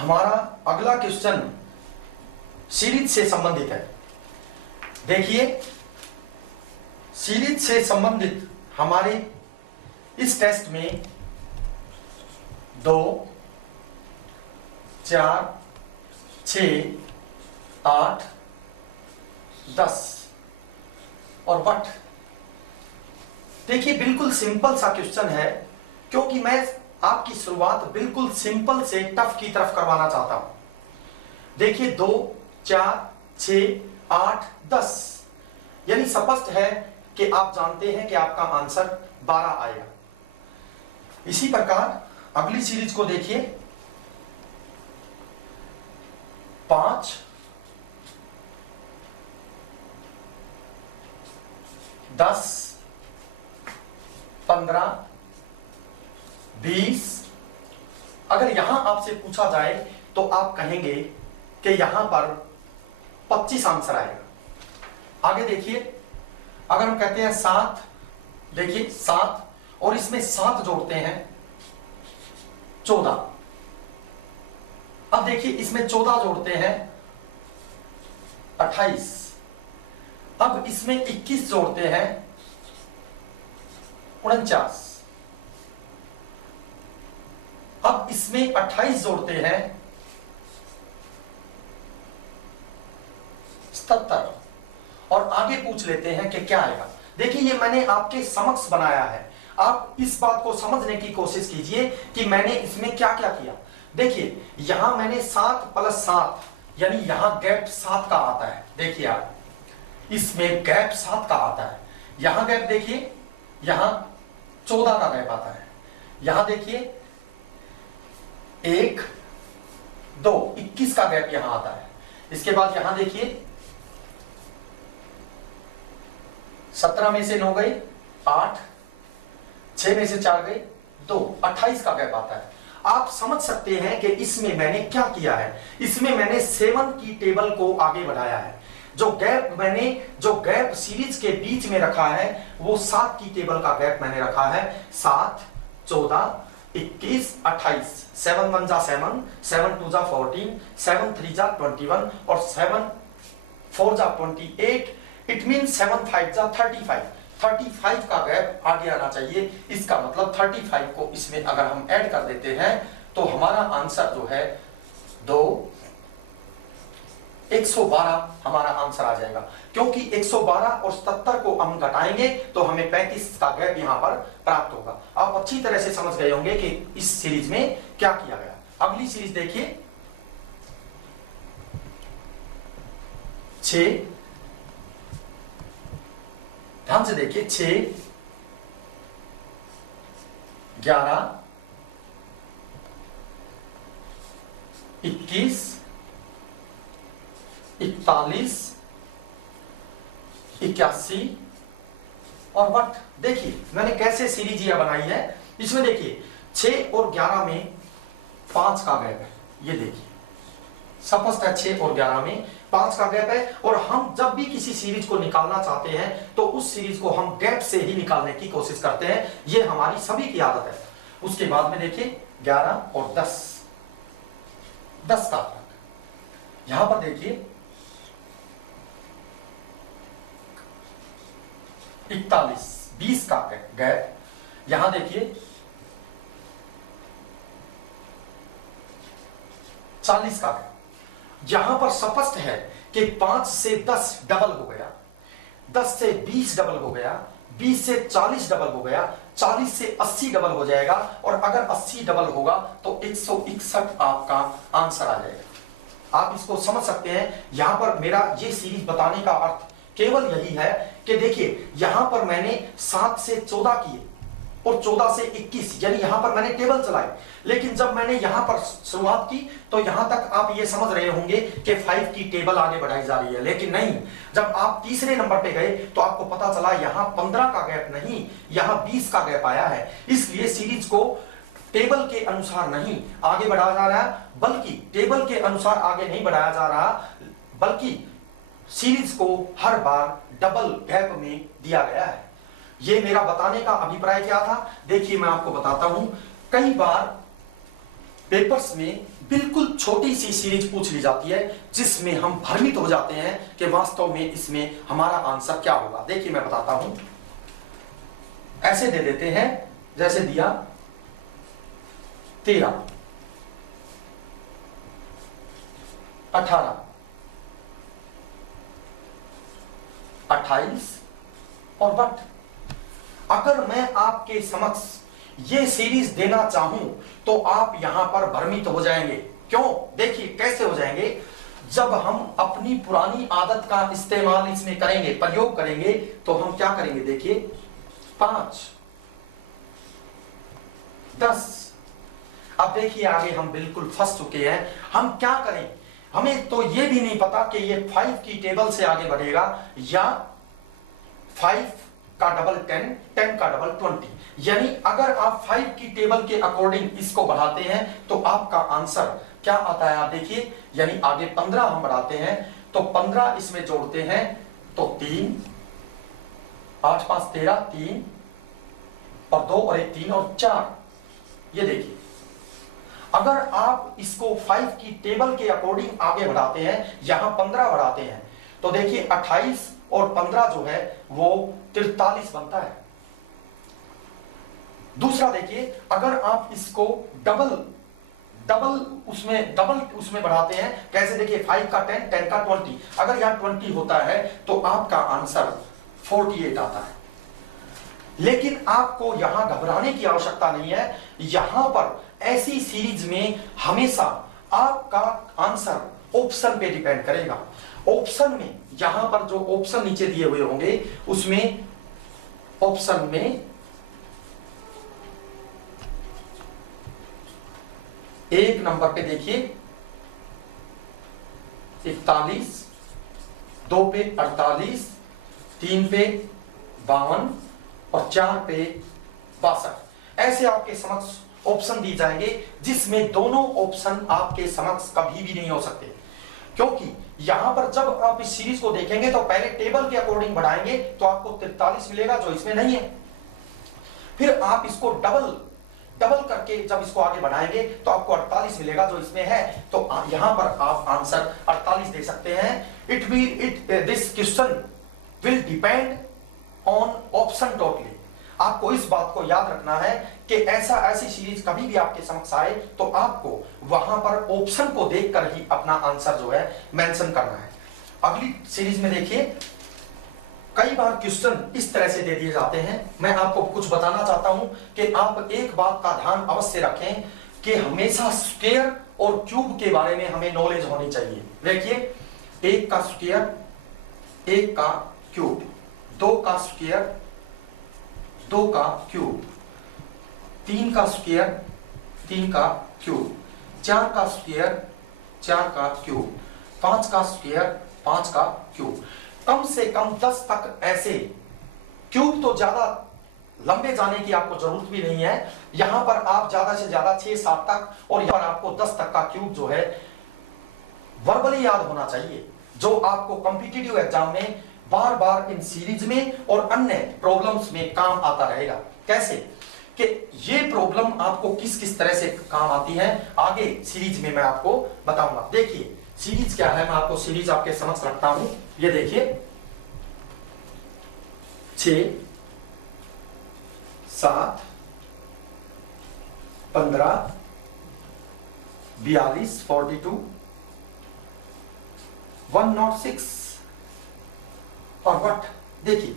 हमारा अगला question series से संबंधित है। देखिए, सीरीज से संबंधित हमारे इस टेस्ट में 2, 4, 6, 8, 10 और बट। देखिए, बिल्कुल सिंपल सा क्वेश्चन है, क्योंकि मैं आपकी शुरुआत बिल्कुल सिंपल से टफ की तरफ करवाना चाहता हूं। देखिए, 2, 4, 6, 8, 10 यानी स्पष्ट है कि आप जानते हैं कि आपका आंसर 12 आएगा। इसी प्रकार अगली सीरीज को देखिए, 5, 10, 15, 20। अगर यहां आपसे पूछा जाए तो आप कहेंगे कि यहां पर 25 आंसर आएगा। आगे देखिए, अगर हम कहते हैं 7, देखिए 7 और इसमें 7 जोड़ते हैं 14। अब देखिए, इसमें 14 जोड़ते हैं 28। अब इसमें 21 जोड़ते हैं 49। अब इसमें 28 जोड़ते हैं 77 और आगे पूछ लेते हैं कि क्या आएगा। देखिए, ये मैंने आपके समक्ष बनाया है, आप इस बात को समझने की कोशिश कीजिए कि मैंने इसमें क्या क्या किया। देखिए, यहां मैंने 7 + 7 यानी यहां गैप 7 का आता है। देखिए, आप इसमें गैप 7 का आता है। यहां गैप देखिए, यहां 14 का गैप आता है। यहां देखिए 1, 2, 21 का गैप यहां आता है। इसके बाद यहां देखिए 17 में से 9 गए 8, 6 में से 4 गए 2, 28 का गैप आता है। आप समझ सकते हैं कि इसमें मैंने क्या किया है। इसमें मैंने 7 की टेबल को आगे बढ़ाया है। जो गैप सीरीज के बीच में रखा है वो 7 की टेबल का गैप मैंने रखा है। 7, 14, 21, 28। 7 1 जा 7, 7 2 जा 14, 7 3 जा 21 और 7 4 जा 28। इट मीन 7 5 जा 35। 35 का गैप आगे आना चाहिए। इसका मतलब 35 को इसमें अगर हम ऐड कर देते हैं तो हमारा आंसर जो है 112 हमारा आंसर आ जाएगा। क्योंकि 112 और 77 को हम घटाएंगे तो हमें 35 का गैप यहां पर प्राप्त होगा। आप अच्छी तरह से समझ गए होंगे कि इस सीरीज में क्या किया गया। अगली सीरीज देखिए, 6, ध्यान से देखिए, 6, 11, 21, 41, 81 और बट। देखिए, मैंने कैसे सीरीज यह बनाई है। इसमें देखिए 6 और 11 में 5 का गैप है। ये देखिए स्पष्ट है, 6 और 11 में 5 का गैप है। और हम जब भी किसी सीरीज को निकालना चाहते हैं तो उस सीरीज को हम गैप से ही निकालने की कोशिश करते हैं। ये हमारी सभी की आदत है। उसके बाद में देखिए 11 और 10 का फर्क। यहां पर देखिए 41, 20 का गैप। यहां देखिए 40 का गैप। यहां पर स्पष्ट है कि 5 से 10 डबल हो गया, 10 से 20 डबल हो गया, 20 से 40 डबल हो गया, 40 से 80 डबल हो जाएगा और अगर 80 डबल होगा तो 161 आपका आंसर आ जाएगा। आप इसको समझ सकते हैं। यहां पर मेरा ये सीरीज बताने का अर्थ केवल यही है कि देखिए, यहां पर मैंने 7 से 14 किए और 14 से 21 यानी यहां पर मैंने टेबल चलाई। लेकिन जब मैंने यहां पर शुरुआत की तो यहां तक आप ये समझ रहे होंगे कि 5 की टेबल आगे बढ़ाई जा रही है। लेकिन नहीं, जब आप तीसरे नंबर पे गए तो आपको पता चला यहां 15 का गैप नहीं, यहां 20 का गैप आया है। इसलिए सीरीज को टेबल के अनुसार नहीं आगे बढ़ाया जा रहा है, बल्कि टेबल के अनुसार आगे नहीं बढ़ाया जा रहा, बल्कि सीरीज को हर बार डबल गैप में दिया गया है। ये मेरा बताने का अभिप्राय क्या था। देखिए, मैं आपको बताता हूं। कई बार पेपर्स में बिल्कुल छोटी सी सीरीज पूछ ली जाती है जिसमें हम भ्रमित हो जाते हैं कि वास्तव में इसमें हमारा आंसर क्या होगा। देखिए मैं बताता हूं, ऐसे दे देते हैं जैसे दिया 13, 18, 28 और बट। अगर मैं आपके समक्ष ये सीरीज देना चाहूं तो आप यहां पर भ्रमित हो जाएंगे। क्यों? देखिए कैसे हो जाएंगे। जब हम अपनी पुरानी आदत का इस्तेमाल इसमें करेंगे, प्रयोग करेंगे, तो हम क्या करेंगे। देखिए 5, 10। अब देखिए आगे हम बिल्कुल फंस चुके हैं। हम क्या करें, हमें तो ये भी नहीं पता कि ये 5 की टेबल से आगे बढ़ेगा या 5 का डबल 10, 10 का डबल 20। यानी अगर आप 5 की टेबल के अकॉर्डिंग इसको बढ़ाते हैं तो आपका आंसर क्या आता है। आप देखिए, यानी आगे 15 हम बढ़ाते हैं तो 15 इसमें जोड़ते हैं तो 3, 8, 5, 13, 3 और 2 और 1, 3 और 4। ये देखिए, अगर आप इसको 5 की टेबल के अकॉर्डिंग आगे बढ़ाते हैं, यहां 15 बढ़ाते हैं, तो देखिए 28 और 15 जो है वो 43 बनता है। दूसरा देखिए, अगर आप इसको डबल उसमें बढ़ाते हैं, कैसे देखिए 5 का 10, 10 का 20। अगर यहां 20 होता है तो आपका आंसर 48 आता है। लेकिन आपको यहां घबराने की आवश्यकता नहीं है। यहां पर ऐसी सीरीज में हमेशा आपका आंसर ऑप्शन पे डिपेंड करेगा। ऑप्शन में यहां पर जो ऑप्शन नीचे दिए हुए होंगे उसमें ऑप्शन में 1 नंबर पे देखिए 41, 2 पे 48, 3 पे 52 और 4 पे 62। ऐसे आपके समक्ष ऑप्शन दी जाएंगे जिसमें दोनों ऑप्शन आपके समक्ष कभी भी नहीं हो सकते। क्योंकि यहां पर जब आप इस सीरीज को देखेंगे तो पहले टेबल के अकॉर्डिंग बढ़ाएंगे तो आपको 43 मिलेगा जो इसमें नहीं है। फिर आप इसको डबल करके जब इसको आगे बढ़ाएंगे तो आपको 48 मिलेगा जो इसमें है। तो यहां पर आप आंसर 48 दे सकते हैं। This question will depend on option totally. आपको इस बात को याद रखना है कि ऐसी सीरीज कभी भी आपके समक्ष आए तो आपको वहां पर ऑप्शन को देखकर ही अपना आंसर जो है मेंशन करना है। अगली सीरीज में देखिए, कई बार क्वेश्चन इस तरह से दे दिए जाते हैं। मैं आपको कुछ बताना चाहता हूं कि आप एक बात का ध्यान अवश्य रखें कि हमेशा स्क्वायर और क्यूब के बारे में हमें नॉलेज होनी चाहिए। देखिए 1 का स्क्वायर, 1 का क्यूब, 2 का स्क्वायर, 2 का क्यूब, 3 का स्क्वायर, 3 का क्यूब, 4 का स्क्वायर, 4 का क्यूब, 5 का स्क्वायर, 5 का क्यूब। कम से कम 10 तक ऐसे क्यूब। तो ज्यादा लंबे जाने की आपको जरूरत भी नहीं है। यहां पर आप ज्यादा से ज्यादा 6-7 तक और यहां पर आपको 10 तक का क्यूब जो है वर्बली याद होना चाहिए, जो आपको कॉम्पिटिटिव एग्जाम में बार बार इन सीरीज में और अन्य प्रॉब्लम्स में काम आता रहेगा। कैसे कि ये प्रॉब्लम आपको किस किस तरह से काम आती है आगे सीरीज में मैं आपको बताऊंगा। देखिए सीरीज क्या है, मैं आपको सीरीज आपके समझ रखता हूं। ये देखिए 6, 7, 15, 42, 42, 106 और बट। देखिए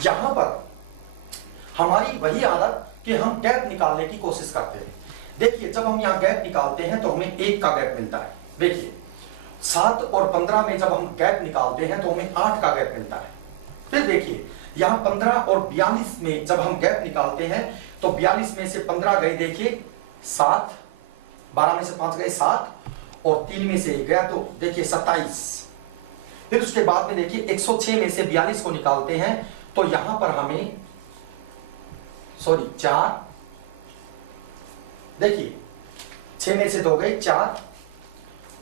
यहां पर हमारी वही आदत कि हम गैप निकालने की कोशिश करते हैं। देखिए जब हम यहां गैप निकालते हैं तो हमें 1 का गैप मिलता है। देखिए 7 और 15 में जब हम गैप निकालते हैं तो हमें 8 का गैप मिलता है। फिर देखिए यहां 15 और 42 में जब हम गैप निकालते हैं तो 42 में से 15 गए, देखिए 7, 12 में से 5 गए 7 और 3 में से 1 गया तो देखिए 27। फिर उसके बाद में देखिए 106 में से 42 को निकालते हैं तो यहां पर हमें 4, देखिए 6 में से 2 गए 4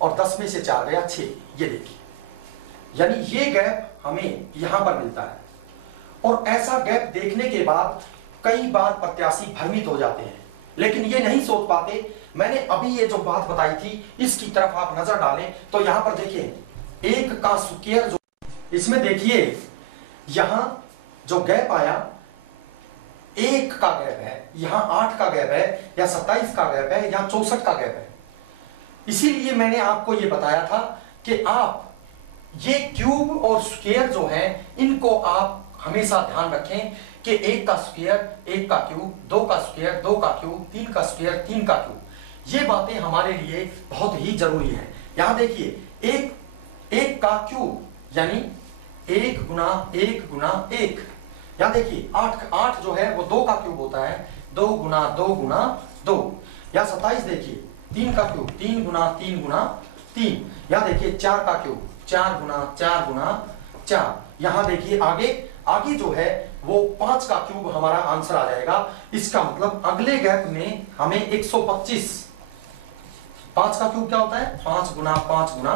और 10 में से 4 गया 6। ये देखिए, यानी ये गैप हमें यहां पर मिलता है। और ऐसा गैप देखने के बाद कई बार प्रत्याशी भ्रमित हो जाते हैं, लेकिन ये नहीं सोच पाते मैंने अभी ये जो बात बताई थी इसकी तरफ आप नजर डालें तो यहां पर देखिए 1 का स्क्वायर जो इसमें देखिए यहां जो गैप आया 1 का गैप है, यहां 8 का गैप है, या 27 का गैप है, या 64 का गैप है। इसीलिए मैंने आपको ये बताया था कि आप ये क्यूब और स्क्वायर जो है इनको आप हमेशा ध्यान रखें कि 1 का स्क्वायर 1 का क्यूब, 2 का स्क्वायर 2 का क्यूब, 3 का स्क्वायर 3 का क्यूब, ये बातें हमारे लिए बहुत ही जरूरी है। यहां देखिए एक का क्यूब यानी 1 गुना 1 गुना 1, यहां देखिए 8 जो है वो 2 का क्यूब होता है, 2 गुना 2 गुना 2। या 27 देखिए 3 का क्यूब 3 गुना 3 गुना 3। यहां देखिए 4 का क्यूब 4 गुना 4 गुना 4। यहां देखिए आगे जो है वो 5 का क्यूब हमारा आंसर आ जाएगा। इसका मतलब अगले गैप में हमें 125, 5 का क्यूब क्या होता है 5 गुना 5 गुना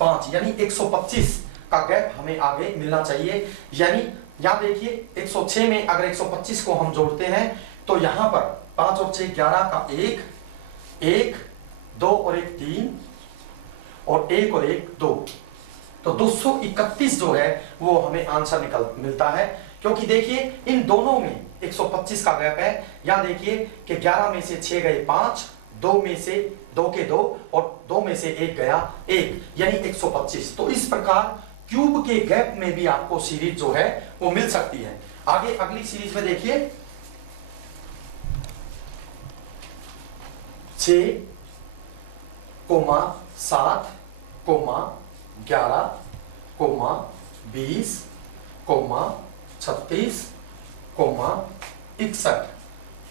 5, यानी 125 का गैप हमें आगे मिलना चाहिए। यानी यहां देखिए 106 में अगर 125 को हम जोड़ते हैं तो यहां पर 5 और 6 11 का 1 2 और 1 3 और 1 और 1 2, तो 231 जो है वो हमें आंसर मिलता है। क्योंकि देखिए इन दोनों में 125 का गैप है। यहां देखिए कि 11 में से 6 गए 5, 2 में से 2 के 2 और 2 में से 1 गया 1, यानी 125। तो इस प्रकार क्यूब के गैप में भी आपको सीरीज जो है वो मिल सकती है। आगे अगली सीरीज में देखिए 6, 7, 11, 20, 36, 61,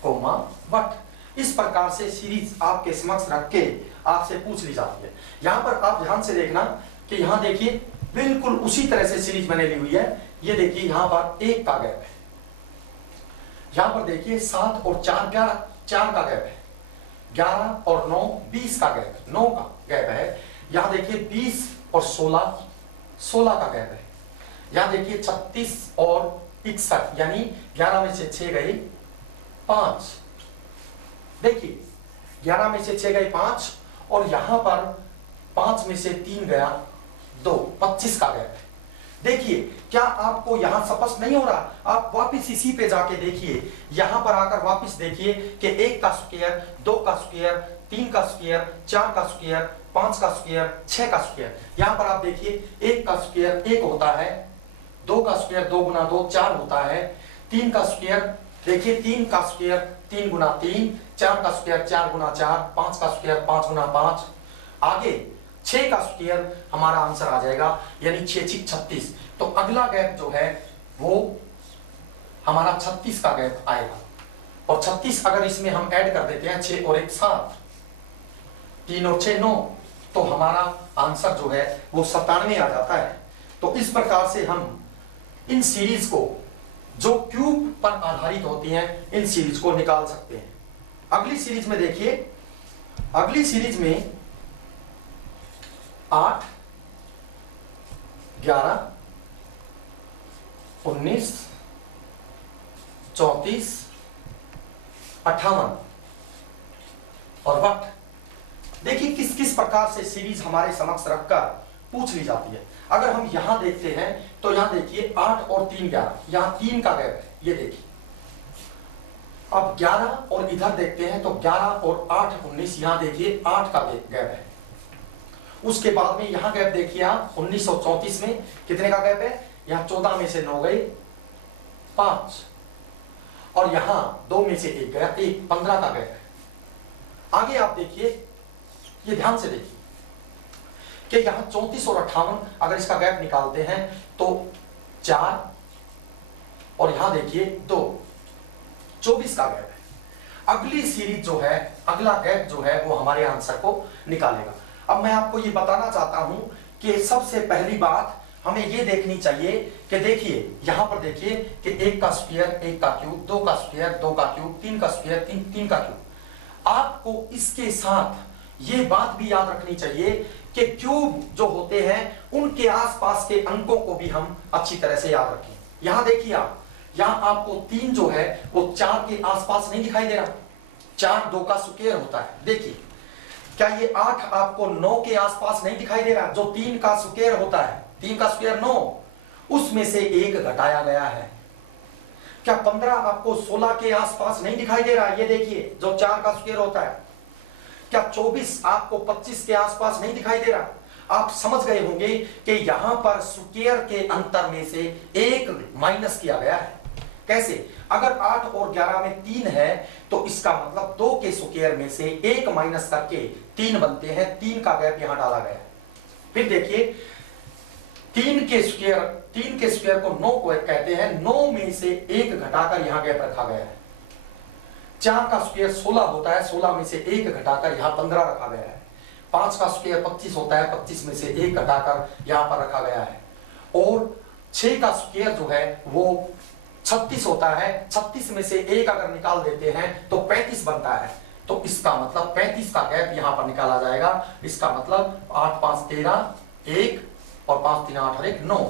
62। इस प्रकार से सीरीज आपके समक्ष रख के आपसे पूछ ली जाती है। यहां पर आप ध्यान से देखना कि यहां देखिए बिल्कुल उसी तरह से सीरीज मैंने ली हुई है। ये देखिए यहां पर 1 का गैप है, यहां पर देखिए 7 और 4 4 का गैप है, 11 और 9 20 का गैप है, 9 का गैप है। यहां देखिए 20 और 16 का गैप है। यहां देखिए 36 और 61, यानी 11 में से 6 गए 5। देखिए 11 में से 6 गए 5 और यहां पर 5 में से 3 गया 2, 25 का गैप है। देखिए क्या आपको यहां स्पष्ट नहीं हो रहा? आप वापस इसी पे जाके देखिए, यहां पर आकर वापस देखिए कि 1 का स्क्वायर 2 का स्क्वायर 3 का स्क्वायर 4 का स्क्वायर 5 का स्क्वायर 6 का स्क्वायर। यहां पर आप देखिए 1 का स्क्वायर 1 होता है, 2 का स्क्वायर 2 गुना 2 4 होता है, 3 का स्क्वायर देखिए 3 का स्क्वायर 3 गुना 3, 4 का स्क्वायर 4 गुना 4, 5 का स्क्वायर 5 गुना 5। आगे 6 का स्क्वायर हमारा आंसर आ जाएगा, यानी 6 6 36। तो अगला गैप जो है वो हमारा 36 का गैप आएगा। और 36 अगर इसमें हम ऐड कर देते हैं 6 और 1 7, 3 और 6 9, तो हमारा आंसर जो है वो 97 आ जाता है। तो इस प्रकार से हम इन सीरीज को जो क्यूब पर आधारित होती हैं इन सीरीज को निकाल सकते हैं। अगली सीरीज में देखिए, अगली सीरीज में 8 11 19 34 58 और वक्त। देखिए किस किस प्रकार से सीरीज हमारे समक्ष रखकर पूछ ली जाती है। अगर हम यहां देखते हैं तो यहां देखिए 8 और 3 11, यहां 3 का गैप है, ये देखिए। अब 11 और इधर देखते हैं तो 11 और 8 19, यहां देखिए 8 का गैप है। उसके बाद में यहां गैप देखिए आप 1934 में कितने का गैप है, यहां 14 में से 9 गए 5 और यहां 2 में से 1 गया 1, 15 का गैप है। आगे आप देखिए, ये ध्यान से देखिए कि यहां 34 और 58 अगर इसका गैप निकालते हैं तो 4 और यहां देखिए 2, 24 का गैप है। अगली सीरीज जो है, अगला गैप जो है वो हमारे आंसर को निकालेगा। अब मैं आपको ये बताना चाहता हूं कि सबसे पहली बात हमें ये देखनी चाहिए कि देखिए यहां पर देखिए कि 1 का स्क्वायर 1 का क्यूब, 2 का स्क्वायर 2 का क्यूब, 3 का स्क्वायर 3 का क्यूब। आपको इसके साथ ये बात भी याद रखनी चाहिए कि क्यूब जो होते हैं उनके आसपास के अंकों को भी हम अच्छी तरह से याद रखें। यहां देखिए आप, यहां आपको 3 जो है वो 4 के आसपास नहीं दिखाई दे रहा, 4 2 का स्क्वायर होता है। देखिए क्या ये 8 आपको 9 के आसपास नहीं दिखाई दे रहा? जो 3 का स्क्वायर होता है, 3 का स्क्वायर 9, उसमें से 1 घटाया गया है। क्या 15 आपको 16 के आसपास नहीं दिखाई दे रहा? ये देखिए जो 4 का स्क्वायर होता है। क्या 24 आपको 25 के आसपास नहीं दिखाई दे रहा? आप समझ गए होंगे कि यहां पर स्क्वायर के अंतर में से 1 माइनस किया गया है। कैसे? अगर 8 और 11 में 3 है तो इसका मतलब 2 के स्क्वायर में से 1 माइनस करके 3 बनते हैं। 3 का गैप यहां डाला गया है। फिर देखिए 3 के स्क्वायर को 9 को कहते हैं। 9 में से 1 घटाकर यहां गैप रखा गया है। 4 का स्क्वायर 16 होता है, 16 में से 1 घटाकर यहां 15 रखा गया है। 5 का स्क्वायर 25 होता है, 25 में से 1 घटाकर यहां पर रखा गया है। और 6 का स्क्वायर जो है वो 36 होता है, 36 में से 1 अगर निकाल देते हैं तो 35 बनता है। तो इसका मतलब 35 का गैप यहां पर निकाला जाएगा। इसका मतलब 8 5 13 1 और 5 3 8 और 1 9,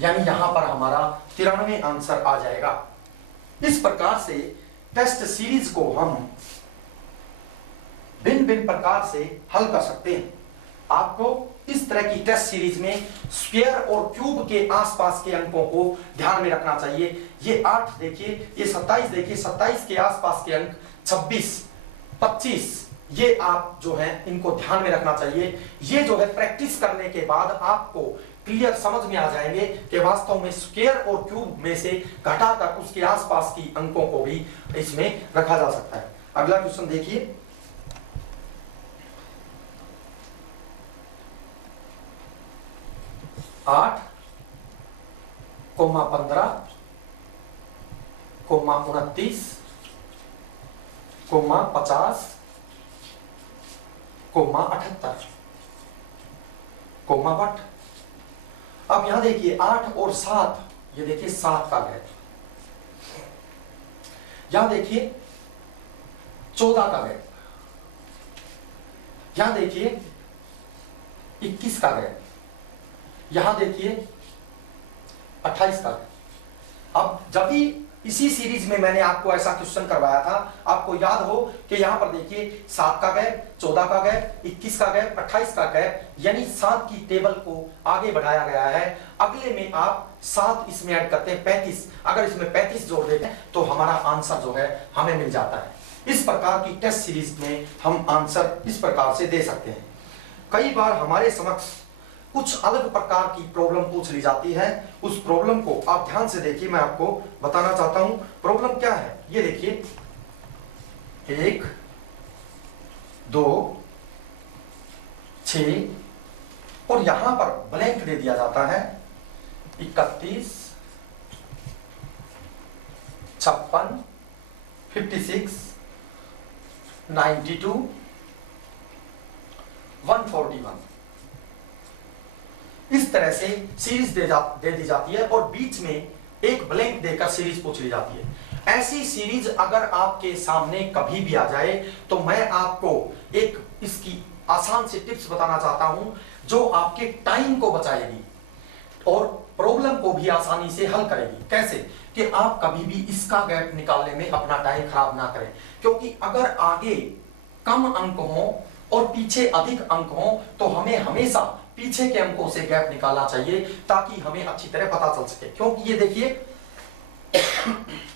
यानी यहां पर हमारा 93 आंसर आ जाएगा। इस प्रकार से टेस्ट सीरीज को हम भिन्न भिन्न प्रकार से हल कर सकते हैं। आपको इस तरह की टेस्ट सीरीज में स्क्वायर और क्यूब के आसपास के अंकों को ध्यान में रखना चाहिए। ये 8 देखिए, ये 27 देखिए, 27 के आसपास के अंक 26 25, ये आप जो है इनको ध्यान में रखना चाहिए। ये जो है प्रैक्टिस करने के बाद आपको क्लियर समझ में आ जाएंगे कि वास्तव में स्क्वायर और क्यूब में से घटाकर उसके आसपास की अंकों को भी इसमें रखा जा सकता है। अगला क्वेश्चन देखिए, आठ 15 29 50 78 बट। अब यहां देखिए 8 और 7, ये देखिए 7 का गैप। यहां देखिए 14 का गैप। यहां देखिए 21 का गैप। यहां देखिए 28 का गैप। अब जब भी इसी सीरीज में मैंने आपको ऐसा क्वेश्चन करवाया था, आपको याद हो कि यहां पर देखिए 7 का गैप, 14 का गैप, 21 का गैप, 28 का गैप, यानी 7 की टेबल को आगे बढ़ाया गया है। अगले में आप 7 इसमें ऐड करते हैं 35। अगर इसमें 35 जोड़ देते हैं तो हमारा आंसर जो है हमें मिल जाता है। इस प्रकार की टेस्ट सीरीज में हम आंसर इस प्रकार से दे सकते हैं। कई बार हमारे समक्ष कुछ अलग प्रकार की प्रॉब्लम पूछ ली जाती है। उस प्रॉब्लम को आप ध्यान से देखिए, मैं आपको बताना चाहता हूं प्रॉब्लम क्या है। ये देखिए 1 2 6 और यहां पर ब्लैंक दे दिया जाता है 31 56 56 92 141। इस तरह से सीरीज दे दी जाती है और बीच में एक ब्लैंक देकर सीरीज पूछ ली जाती है। ऐसी सीरीज अगर आपके सामने कभी भी आ जाए तो मैं आपको एक इसकी आसान सी टिप्स बताना चाहता हूं जो आपके टाइम को बचाएगी और प्रॉब्लम को भी आसानी से हल करेगी। कैसे? कि आप कभी भी इसका गैप निकालने में अपना टाइम खराब ना करें, क्योंकि अगर आगे कम अंक हो और पीछे अधिक अंक हो तो हमें हमेशा पीछे के अंकों से गैप निकालना चाहिए ताकि हमें अच्छी तरह पता चल सके। क्योंकि ये देखिए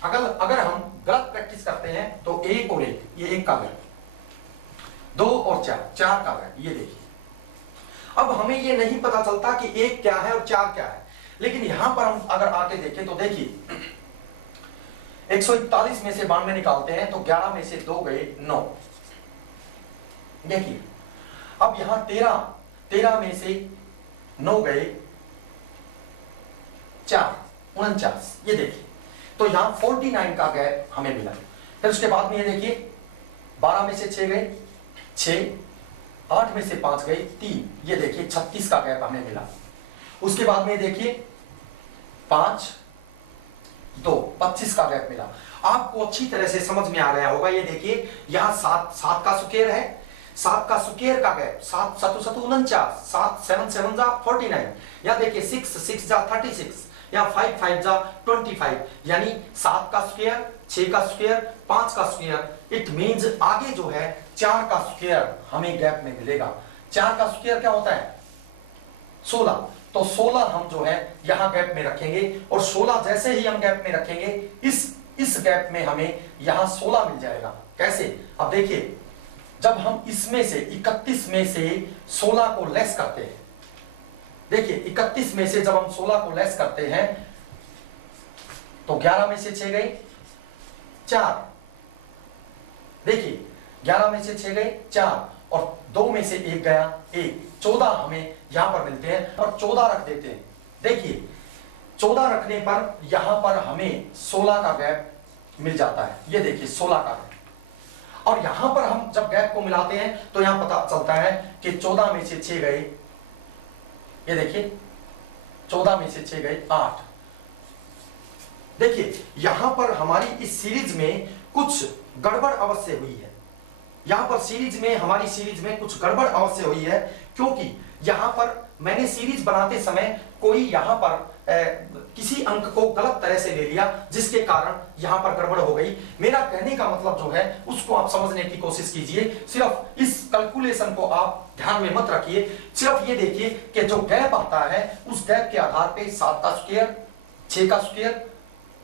अगर हम गलत प्रैक्टिस करते हैं तो 1 और 1, ये 1 का गैप, 2 और 4 का गैप, ये देखिए। अब हमें ये नहीं पता चलता कि 1 क्या है और 4 क्या है, लेकिन यहां पर हम अगर आके देखें तो देखिए 141 में से 92 निकालते हैं तो 11 में से 2 गए 9। देखिए अब यहां 13 में से 9 गए 4 49, ये देखिए। तो यहां 49 का गैप हमें मिला। फिर उसके बाद में ये देखिए 12 में से 6 गए 6, 8 में से 5 गए 3, ये देखिए 36 का गैप हमें मिला। उसके बाद में देखिए 5 2 25 का गैप मिला। आपको अच्छी तरह से समझ में आ गया होगा। ये देखिए यहां 7 का स्क्वायर है, 7 का स्क्वायर का गैप 7 7 7 49, 7 7 7 जा 49, यहां देखिए 6 6 जा 36, यहां 5 5 जा 25, यानी 7 का स्क्वायर 6 का स्क्वायर, 5 का स्क्वायर, इट मींस आगे जो है 4 का स्क्वायर हमें गैप में मिलेगा। 4 का स्क्वायर क्या होता है? 16। तो 16 हम जो है यहां गैप में रखेंगे और 16 जैसे ही हम गैप में रखेंगे इस गैप में हमें यहां 16 मिल जाएगा। कैसे? अब देखिए, जब हम इसमें से 31 में से 16 को लेस करते हैं, देखिए 31 में से जब हम 16 को लेस करते हैं तो 11 में से 6 गए 4, देखिए 11 में से 6 गए 4 और 2 में से 1 गया 1, 14 हमें यहां पर मिलते हैं और 14 रख देते हैं। देखिए 14 रखने पर यहां पर हमें 16 का गैप मिल जाता है। ये देखिए 16 का गैप, और यहां पर हम जब गैप को मिलाते हैं तो यहां पता चलता है कि 14 में से 6 गए, ये देखिए 14 में से 6 गए 8। देखिए यहां पर हमारी इस सीरीज में कुछ गड़बड़ अवश्य हुई है। यहां पर सीरीज में, हमारी सीरीज में कुछ गड़बड़ अवश्य हुई है, क्योंकि यहां पर मैंने सीरीज बनाते समय कोई यहां पर किसी अंक को गलत तरह से ले लिया, जिसके कारण यहां पर गड़बड़ हो गई। मेरा कहने का मतलब जो है उसको आप समझने की कोशिश कीजिए। सिर्फ इस कैलकुलेशन को आप ध्यान में मत रखिए, सिर्फ ये देखिए कि जो गैप आता है उस गैप के आधार पे 7 का स्क्वायर, 6 का स्क्वायर,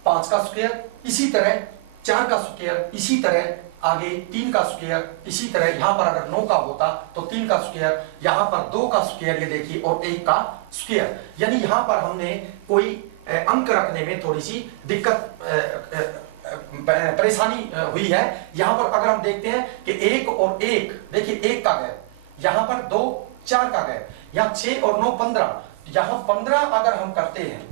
5 का स्क्वायर, इसी तरह 4 का स्क्वायर, इसी तरह आगे 3 का स्क्वायर, इसी तरह यहां पर अगर 9 का होता तो 3 का स्क्वायर, यहां पर 2 का स्क्वायर, ये देखिए, और 1 का स्क्वायर। यानी यहां पर हमने कोई अंक रखने में थोड़ी सी दिक्कत, परेशानी हुई है। यहां पर अगर हम देखते हैं कि 1 और 1, देखिए 1 का गैप, यहां पर 2, 4 का गैप, यहां 6 और 9 15, यहां 15 अगर हम करते हैं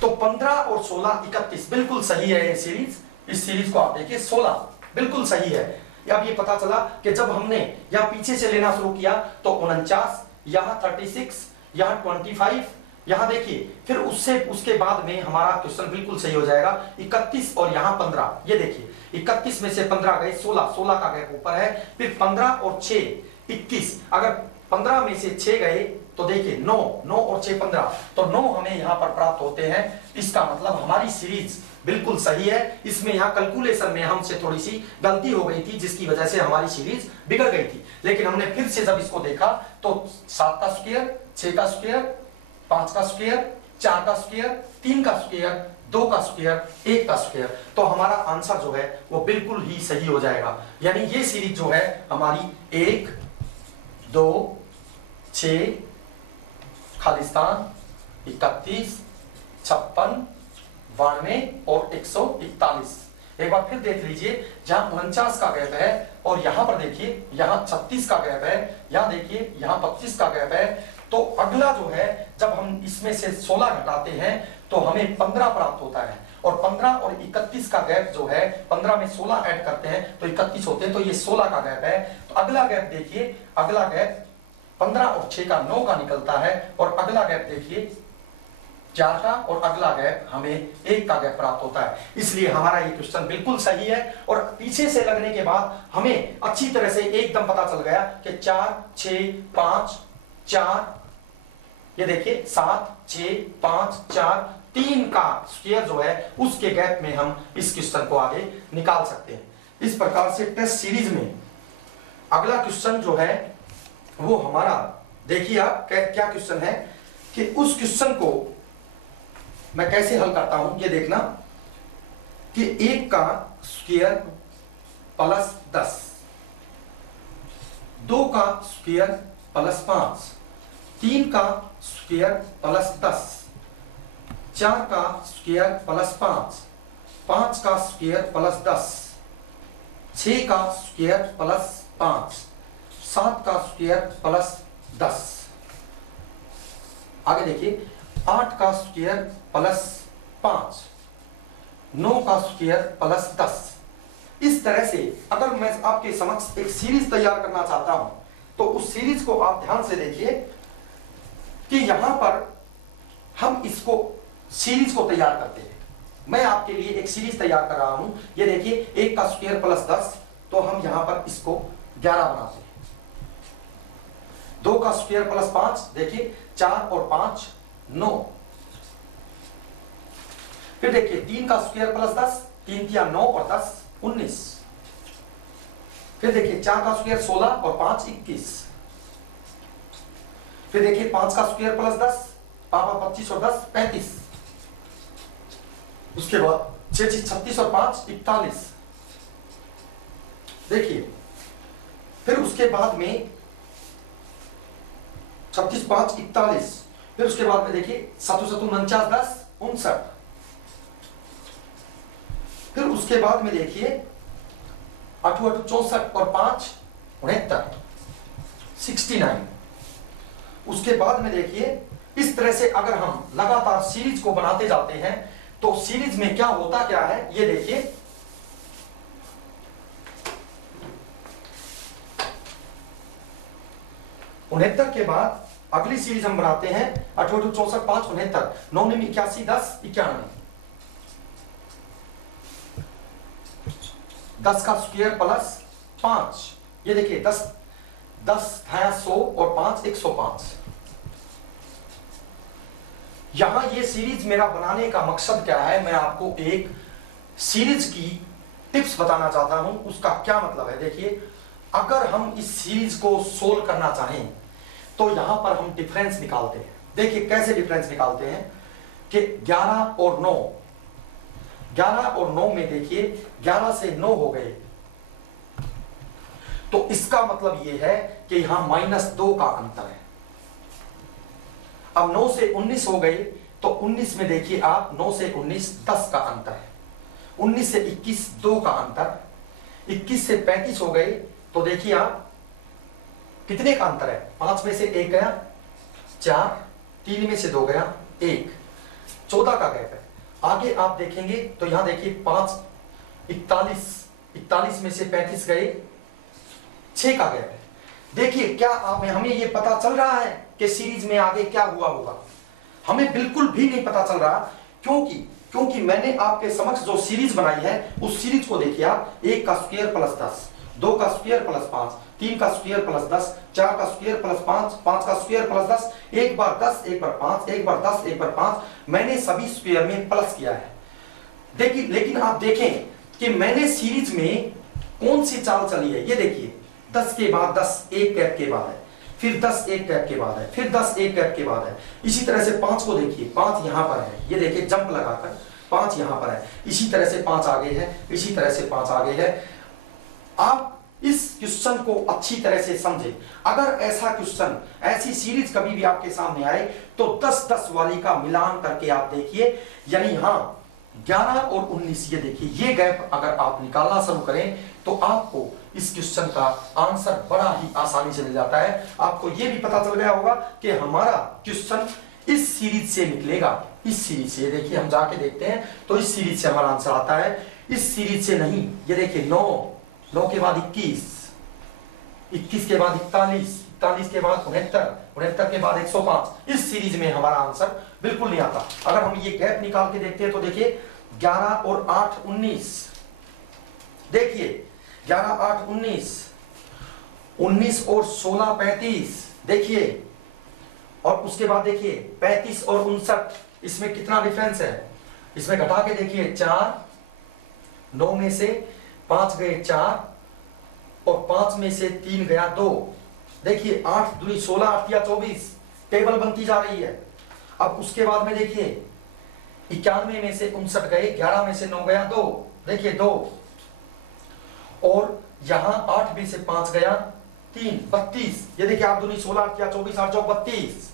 तो 15 और 16 31, बिल्कुल सही है ये सीरीज। इस सीरीज को आप देखिए 16 बिल्कुल सही है। अब ये पता चला कि जब हमने यहां पीछे से लेना शुरू किया तो 49, यहां 36, यहां 25, यहां देखिए, फिर उसके बाद में हमारा क्वेश्चन बिल्कुल सही हो जाएगा। 31 और यहां 15, ये देखिए 31 में से 15 गए 16, 16 का गैप ऊपर है, फिर 15 और 6 21, अगर 15 में से 6 गए तो देखिए 9, 9 और 6 15, तो 9 हमें यहां पर प्राप्त होते हैं। इसका मतलब हमारी सीरीज बिल्कुल सही है। इसमें यहां कैलकुलेशन में हमसे थोड़ी सी गलती हो गई थी, जिसकी वजह से हमारी सीरीज बिगड़ गई थी। लेकिन हमने फिर से जब इसको देखा तो 7 का स्क्वायर, 6 का स्क्वायर, 5 का स्क्वायर, 4 का स्क्वायर, 3 का स्क्वायर, 2 का स्क्वायर, 1 का स्क्वायर, तो हमारा आंसर जो है वो बिल्कुल ही सही हो जाएगा। यानी ये सीरीज जो है हमारी 1, 2, 6, खालिस्तान, 31, 56, 92 और 141। एक बार फिर देख लीजिए, जहां 49 का गैप है और यहां पर देखिए यहां 36 का गैप है, यहां देखिए यहां 25 का गैप है, तो अगला जो है जब हम इसमें से 16 घटाते हैं तो हमें 15 प्राप्त होता है, और 15 और 31 का गैप जो है, 15 में 16 ऐड करते हैं तो 31 होते हैं, तो ये 16 का गैप है। तो अगला गैप देखिए, अगला गैप 15 और 6 का 9 का निकलता है, और अगला गैप देखिए 4 का, और अगला गैप हमें 1 का गैप प्राप्त होता है। इसलिए हमारा ये क्वेश्चन बिल्कुल सही है, और पीछे से लगने के बाद हमें अच्छी तरह से एकदम पता चल गया कि 4, 6, 5, 4, ये देखिए 7, 6, 5, 4, 3 का स्क्वायर जो है उसके गैप में हम इस क्वेश्चन को आगे निकाल सकते हैं। इस प्रकार से टेस्ट सीरीज में अगला क्वेश्चन जो है वो हमारा, देखिए आप क्या क्वेश्चन है कि उस क्वेश्चन को मैं कैसे हल करता हूं, ये देखना कि 1 का स्क्वायर प्लस 10, 2 का स्क्वायर प्लस 5, 3 का स्क्वायर प्लस 10, 4 का स्क्वायर प्लस 5, 5 का स्क्वायर प्लस 10, 6 का स्क्वायर प्लस 5, 7 का स्क्वायर प्लस 10, आगे देखिए 8 का स्क्वायर प्लस 5, 9 का स्क्वायर प्लस 10। इस तरह से अगर मैं आपके समक्ष एक सीरीज तैयार करना चाहता हूं तो उस सीरीज को आप ध्यान से देखिए कि यहां पर हम इसको सीरीज को तैयार करते हैं। मैं आपके लिए एक सीरीज तैयार कर रहा हूं, ये देखिए 1 का स्क्वायर प्लस 10, तो हम यहां पर इसको 11 बनाते हैं। 2 का स्क्वायर प्लस 5, देखिए 4 और 5 9, फिर देखिए 3 का स्क्वायर प्लस 10, 3 तिया 9 और 10 19। फिर देखिए 4 का स्क्वायर 16 और 5 21। फिर देखिए 5 का स्क्वायर प्लस 10 पापा 25 और 10 35। उसके बाद 6 6 36 और 5 41। देखिए फिर उसके बाद में 36 5 41। फिर उसके बाद में देखिए 7 7 49 10 59। फिर उसके बाद में देखिए 8 8 64 और 5 69 69। उसके बाद में देखिए इस तरह से अगर हम लगातार सीरीज को बनाते जाते हैं तो सीरीज में क्या होता क्या है ये देखिए। 69 के बाद अगली सीरीज हम बनाते हैं 8 8 64 5 69 9 9 81 10 91। 10 का स्क्वायर प्लस 5 ये देखिए 10 10 है 100 और 5 105। यहां ये सीरीज मेरा बनाने का मकसद क्या है, मैं आपको एक सीरीज की टिप्स बताना चाहता हूं। उसका क्या मतलब है देखिए, अगर हम इस सीरीज को सोल्व करना चाहें तो यहां पर हम डिफरेंस निकालते हैं। देखिए कैसे डिफरेंस निकालते हैं कि 11 और 9, 11 और 9 में देखिए 11 से 9 हो गए तो इसका मतलब यह है कि यहां -2 का अंतर है। अब 9 से 19 हो गए तो 19 में देखिए आप 9 से 19 10 का अंतर है। 19 से 21 2 का अंतर। 21 से 35 हो गए तो देखिए आप कितने का अंतर है, 5 में से 1 गया 4, 3 में से 2 गया 1, 14 का गैप है। आगे आप देखेंगे तो यहां देखिए 5 41, 41 में से 35 गए 6 का गैप है। देखिए क्या आप हमें ये पता चल रहा है कि सीरीज में आगे क्या हुआ होगा? हमें बिल्कुल भी नहीं पता चल रहा, क्योंकि मैंने आपके समक्ष जो सीरीज बनाई है उस सीरीज को देखिए आप। 1 का स्क्वायर प्लस 10, 2 का स्क्वायर प्लस 5, 3 का स्क्वायर प्लस 10, 4 का स्क्वायर प्लस 5, 5 का स्क्वायर प्लस 10, एक बार 10 एक बार 5, एक बार 10 एक बार 5। मैंने सभी स्क्वायर में प्लस किया है। देखिए लेकिन आप देखें कि मैंने सीरीज में कौन सी चाल चली है। ये देखिए 10 के बाद 10 एक गैप के बाद है, फिर 10 एक गैप के बाद है, फिर 10 एक गैप के बाद है। इसी तरह से 5 को देखिए, 5 यहां पर है, ये देखिए जंप लगाकर 5 यहां पर है। इसी तरह से 5 आगे है, इसी तरह से 5 आगे है। आप इस क्वेश्चन को अच्छी तरह से समझें। अगर ऐसा क्वेश्चन, ऐसी सीरीज कभी भी आपके सामने आए तो 10-10 वाली का मिलान करके आप देखिए, यानी हाँ 11 और 19, ये देखिए ये गैप अगर आप निकालना शुरू करें तो आपको इस क्वेश्चन का आंसर बड़ा ही आसानी से मिल जाता है। आपको यह भी पता चल गया होगा कि हमारा क्वेश्चन इस सीरीज से निकलेगा। इस सीरीज से देखिए हम जाके देखते हैं तो इस सीरीज से हमारा आंसर आता है, इस सीरीज से नहीं। ये देखिए 9 के बाद 21, 21 के बाद 41, 41 के बाद 69, 69 के बाद 105। इस सीरीज में हमारा आंसर बिल्कुल नहीं आता। अगर हम ये गैप निकाल के देखते हैं तो देखिए 11 और 8 19, देखिए 11 8 19, 19 और 16 35, देखिए। और उसके बाद देखिए 35 और 59, इसमें कितना डिफरेंस है, इसमें घटा के देखिए 4, 9 में से 5 गए 4 और 5 में से 3 गया 2। देखिए 8 दूनी 16, 8 या 24, टेबल बनती जा रही है। अब उसके बाद में देखिए 91 में से 59 गए, 11 में से 9 गया 2, देखिए 2। और यहां 8 में से 5 गया 3, 32। ये देखिए आप दूनी 16, 8 या 24, 8 चौक 32।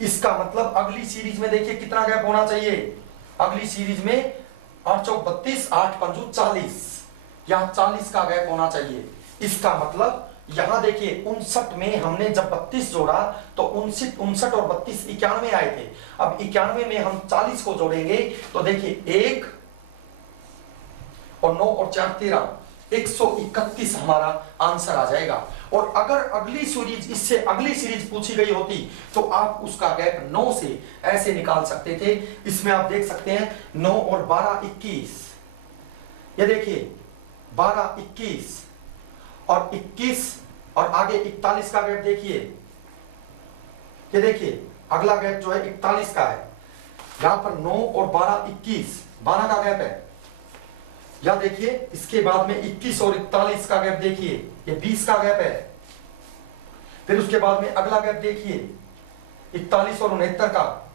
इसका मतलब अगली सीरीज में देखिए कितना गैप होना चाहिए, अगली सीरीज में 8 चौक 32, 8 पंजू 40, यहां 40 का गैप होना चाहिए। इसका मतलब यहां देखिए 59 में हमने जब 32 जोड़ा तो 59 और 32 91 आए थे। अब 91 में हम 40 को जोड़ेंगे तो देखिए 1 और 9 और 4 13, 131 हमारा आंसर आ जाएगा। और अगर अगली सीरीज, इससे अगली सीरीज पूछी गई होती तो आप उसका गैप 9 से ऐसे निकाल सकते थे। इसमें आप देख सकते हैं 9 और 12 21, ये देखिए 12 21 और 21 और आगे 41 का गैप देखिए। ये देखिए अगला गैप जो है 41 का है। यहां पर 9 और 12 21, 12 का गैप है। या देखिए इसके बाद में 21 और 41 का गैप देखिए, ये 20 का गैप है। फिर उसके बाद में अगला गैप देखिए 41 और 69 का,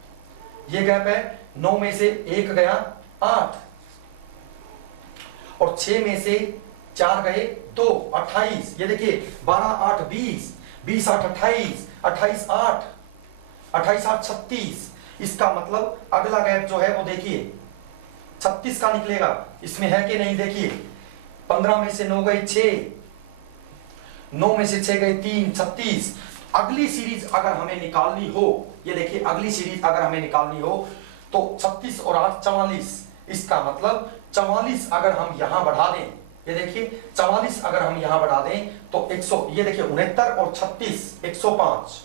ये गैप है। 9 में से 1 गया 8 और 6 में से 4 गए 2, 28। ये देखिए 12 8 20, 20 8 28, 28 8, 28 8 36। इसका मतलब अगला गैप जो है वो देखिए 36 का निकलेगा। इसमें है कि नहीं देखिए, 15 में से 9 गए 6, 9 में से 6 गए 3, 36। अगली सीरीज अगर हमें निकालनी हो, ये देखिए अगली सीरीज अगर हमें निकालनी हो तो 36 और 8 44। इसका मतलब 44 अगर हम यहां बढ़ा दें, ये देखिए 44 अगर हम यहां बढ़ा दें तो 100, ये देखिए 69 और 36 105।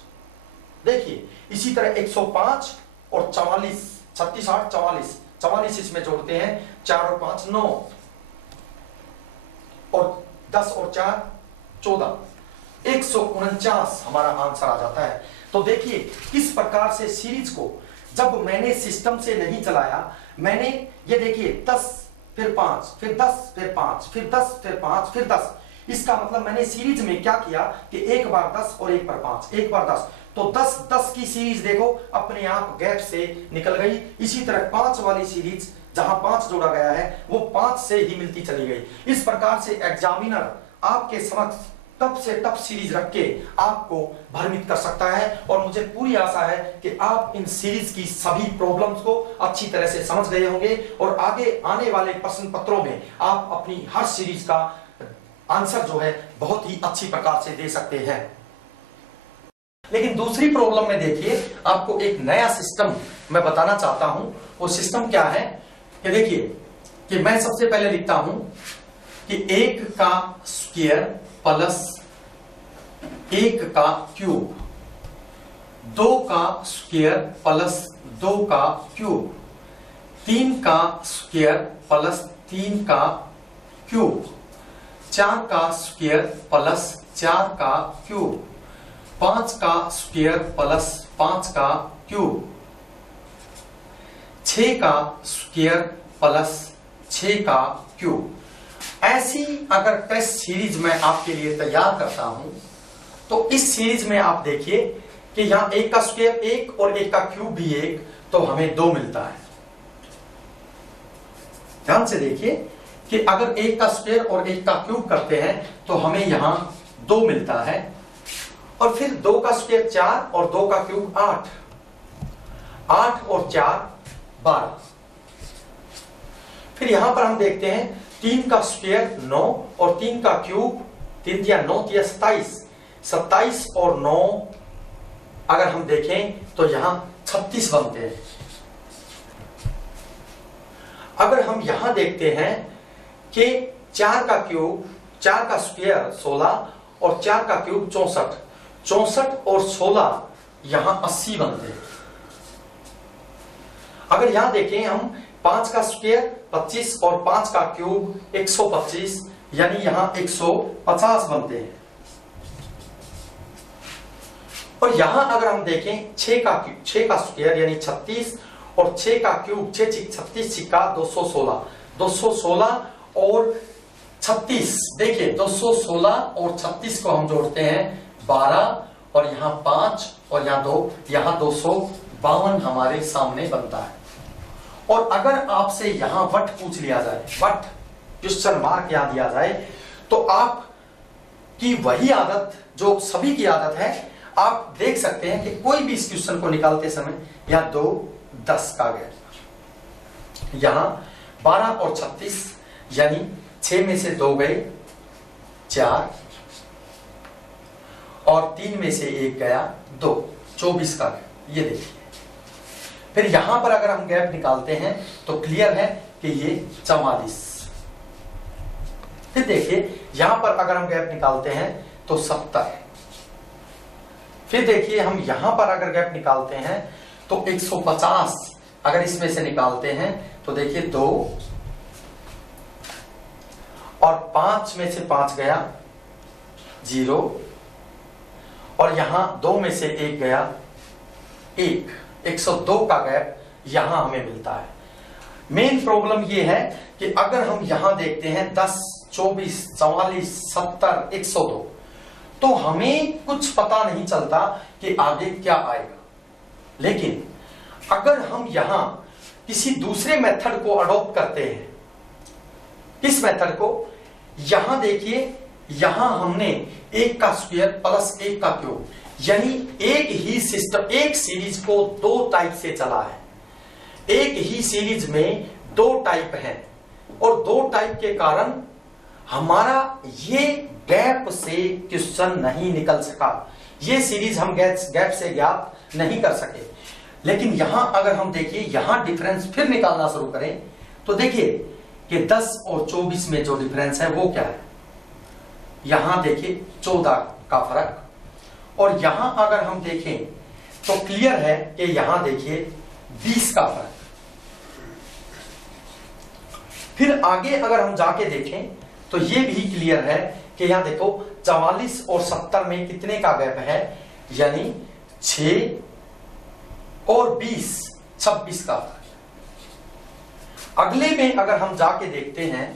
देखिए इसी तरह 105 और 44, 36 8 44, 44 इसमें जोड़ते हैं, 4 और 5 9 और 10 और 4 14, 149 हमारा आंसर आ जाता है। तो देखिए किस प्रकार से सीरीज को जब मैंने सिस्टम से नहीं चलाया, मैंने ये देखिए 10 फिर 5 फिर 10 फिर 5 फिर 10 फिर 5 फिर 10। इसका मतलब मैंने सीरीज में क्या किया कि एक बार 10 और एक बार 5, एक बार 10, तो 10 10 की सीरीज देखो अपने आप गैप से निकल गई। इसी तरह 5 वाली सीरीज जहां 5 जोड़ा गया है वो 5 से ही मिलती चली गई। इस प्रकार से एग्जामिनर आपके समक्ष टफ से टफ सीरीज रख के आपको भ्रमित कर सकता है। और मुझे पूरी आशा है कि आप इन सीरीज की सभी प्रॉब्लम्स को अच्छी तरह से समझ गए होंगे और आगे आने वाले प्रश्न पत्रों में आप अपनी हर सीरीज का आंसर जो है बहुत ही अच्छी प्रकार से दे सकते हैं। लेकिन दूसरी प्रॉब्लम में देखिए आपको एक नया सिस्टम मैं बताना चाहता हूं। वो सिस्टम क्या है कि देखिए कि मैं सबसे पहले लिखता हूं कि 1 का स्क्वायर प्लस 1 का क्यूब, 2 का स्क्वायर प्लस 2 का क्यूब, 3 का स्क्वायर प्लस 3 का क्यूब, 4 का स्क्वायर प्लस 4 का क्यूब, 5 का स्क्वायर प्लस 5 का क्यूब, 6 का स्क्वायर प्लस 6 का क्यूब। ऐसी अगर टेस्ट सीरीज मैं आपके लिए तैयार करता हूं तो इस सीरीज में आप देखिए कि यहां 1 का स्क्वायर 1 और 1 का क्यूब भी 1, तो हमें 2 मिलता है। ध्यान से देखिए कि अगर 1 का स्क्वायर और 1 का क्यूब करते हैं तो हमें यहां 2 मिलता है। और फिर 2 का स्क्वायर 4 और 2 का क्यूब 8, 8 और 4 12। फिर यहां पर हम देखते हैं 3 का स्क्वायर 9 और 3 का क्यूब 3 या 9 या 27, 27 और 9 अगर हम देखें तो यहां 36 बनते हैं। अगर हम यहां देखते हैं कि 4 का क्यूब, 4 का स्क्वायर 16 और 4 का क्यूब 64, 64 और 16 यहां 80 बनते हैं। अगर यहां देखें हम 5 का स्क्वायर 25 और 5 का क्यूब 125, यानी यहां 150 बनते हैं। और यहां अगर हम देखें 6 का स्क्वायर यानी 36 और 6 का क्यूब 6 36 छिक्का 216, 216 और 36, देखिए 216 और 36 को हम जोड़ते हैं 12 और यहां 5 और यहां 2, यहां 252 हमारे सामने बनता है। और अगर आपसे यहां वट पूछ लिया जाए, वट क्वेश्चन मार्क यहां दिया जाए, तो आप की वही आदत जो सभी की आदत है, आप देख सकते हैं कि कोई भी इस क्वेश्चन को निकालते समय यहां 2 10 का गया, यहां 12 और 36 यानी 6 में से 2 गए 4 और 3 में से 1 गया 2, 24 का गया। ये देखिए फिर यहां पर अगर हम गैप निकालते हैं तो क्लियर है कि ये 44। फिर देखिए यहां पर अगर हम गैप निकालते हैं तो 70। फिर देखिए हम यहां पर अगर गैप निकालते हैं तो 150 अगर इसमें से निकालते हैं तो देखिए 2 और 5 में से 5 गया 0 और यहां 2 में से 1 गया 1, 102 का गैप यहां हमें मिलता है। मेन प्रॉब्लम ये है कि अगर हम यहां देखते हैं 10, 24, 44, 70, 102, तो हमें कुछ पता नहीं चलता कि आगे क्या आएगा। लेकिन अगर हम यहां किसी दूसरे मेथड को अडॉप्ट करते हैं, किस मेथड को, यहां देखिए, यहां हमने 1 का स्क्वायर प्लस 1 का क्यूब, यानी एक ही सिस्टम, एक सीरीज को 2 टाइप से चला है। एक ही सीरीज में 2 टाइप हैं और 2 टाइप के कारण हमारा ये गैप से क्वेश्चन नहीं निकल सका। ये सीरीज हम गैप से ज्ञात नहीं कर सके। लेकिन यहां अगर हम देखिए, यहां डिफरेंस फिर निकालना शुरू करें तो देखिए कि 10 और 24 में जो डिफरेंस है वो क्या है। यहां देखिए 14 का फर्क, और यहां अगर हम देखें तो क्लियर है कि यहां देखिए 20 का फर्क। फिर आगे अगर हम जाके देखें तो ये भी क्लियर है कि यहां देखो 44 और 70 में कितने का गैप है, यानी 6 और 20, 26 का फर्क। अगले में अगर हम जाके देखते हैं,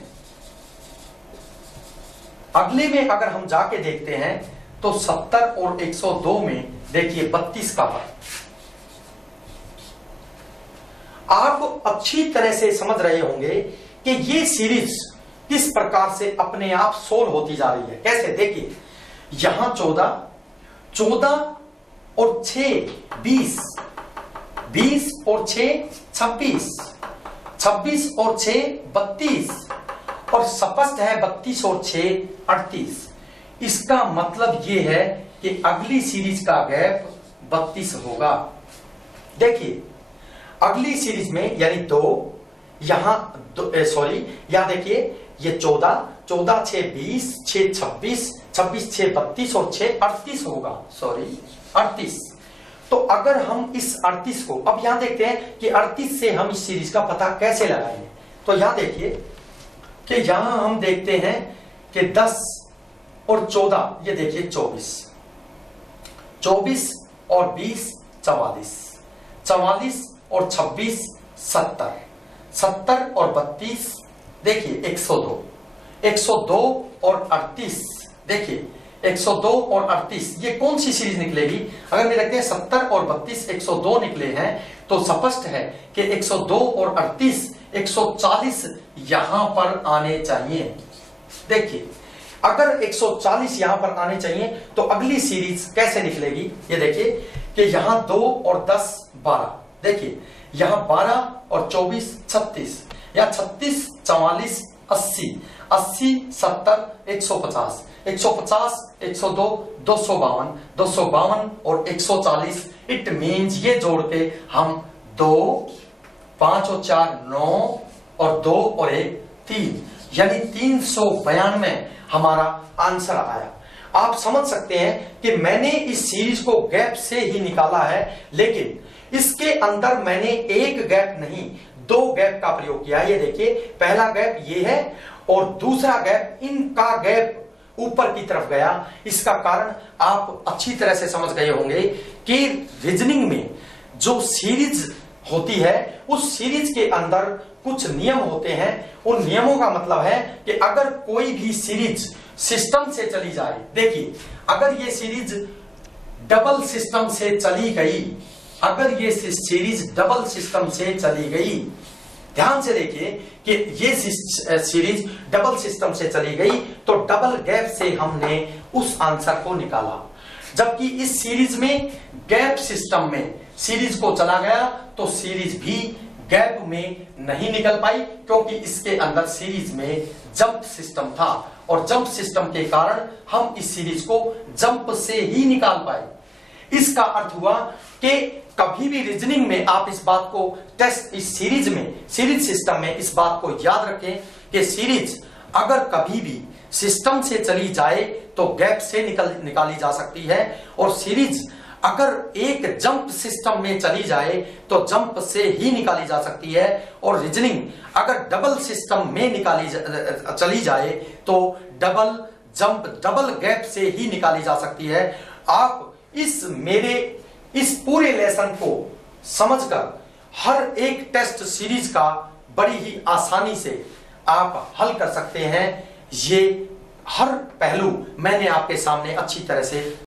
अगले में अगर हम जाके देखते हैं तो 70 और 102 में देखिए 32 का फर्क। आप अच्छी तरह से समझ रहे होंगे कि ये सीरीज किस प्रकार से अपने आप सोल्व होती जा रही है। कैसे, देखिए यहां 14 और 6 20, 20 और 6 26, 26 और 6 32, और स्पष्ट है 32 और 6 38। इसका मतलब यह है कि अगली सीरीज का गैप 32 होगा। देखिए अगली सीरीज में यानी 2, यहां यहां देखिए ये 14, 14 6 20, 6 26, 26 6 32 और 6 38 होगा, 38। तो अगर हम इस 38 को, अब यहां देखते हैं कि 38 से हम इस सीरीज का पता कैसे लगाएंगे। तो यहां देखिए कि यहां हम देखते हैं कि 10 और 14, ये देखिए 24 और 20 44, 44 और 26 70, 70 और 32 देखिए 102, 102 और 38 देखिए 102 और 38, ये कौन सी सीरीज निकलेगी। अगर मैं देखते हैं 70 और 32 102 निकले हैं तो स्पष्ट है कि 102 और 38 140 यहां पर आने चाहिए। देखिए अगर 140 यहां पर आने चाहिए तो अगली सीरीज कैसे निकलेगी। ये देखिए कि यहां 2 और 10 12, देखिए यहां 12 और 24 36, या 36 44 80, 80 70 150, 150 102 252, 252 और 140। इट मीन्स ये जोड़ के हम 2 5 और 4 9 और 2 और 1 3, यानी 392 हमारा आंसर आया। आप समझ सकते हैं कि मैंने इस सीरीज को गैप से ही निकाला है, लेकिन इसके अंदर मैंने एक गैप नहीं 2 गैप का प्रयोग किया। ये देखिए पहला गैप ये है और दूसरा गैप, इनका गैप ऊपर की तरफ गया। इसका कारण आप अच्छी तरह से समझ गए होंगे कि रीजनिंग में जो सीरीज होती है उस सीरीज के अंदर कुछ नियम होते हैं। उन नियमों का मतलब है कि अगर कोई भी सीरीज सिस्टम से चली जाए, देखिए अगर ये सीरीज डबल सिस्टम से चली गई, अगर ये सीरीज डबल सिस्टम से चली गई, ध्यान से देखिए कि ये सीरीज डबल सिस्टम से चली गई तो डबल गैप से हमने उस आंसर को निकाला। जबकि इस सीरीज में गैप सिस्टम में सीरीज को चला गया तो सीरीज भी गैप में नहीं निकल पाई, क्योंकि इसके अंदर सीरीज में जंप सिस्टम था और जंप सिस्टम के कारण हम इस सीरीज को जंप से ही निकाल पाए। इसका अर्थ हुआ कि कभी भी रीजनिंग में आप इस बात को टेस्ट, इस सीरीज में, सीरीज सिस्टम में इस बात को याद रखें कि सीरीज अगर कभी भी सिस्टम से चली जाए तो गैप से निकाली जा सकती है, और सीरीज अगर एक जंप सिस्टम में चली जाए तो जंप से ही निकाली जा सकती है, और रीजनिंग अगर डबल सिस्टम में चली जाए तो डबल जंप, डबल गैप से ही निकाली जा सकती है। आप इस पूरे लेसन को समझकर हर एक टेस्ट सीरीज का बड़ी ही आसानी से आप हल कर सकते हैं। ये हर पहलू मैंने आपके सामने अच्छी तरह से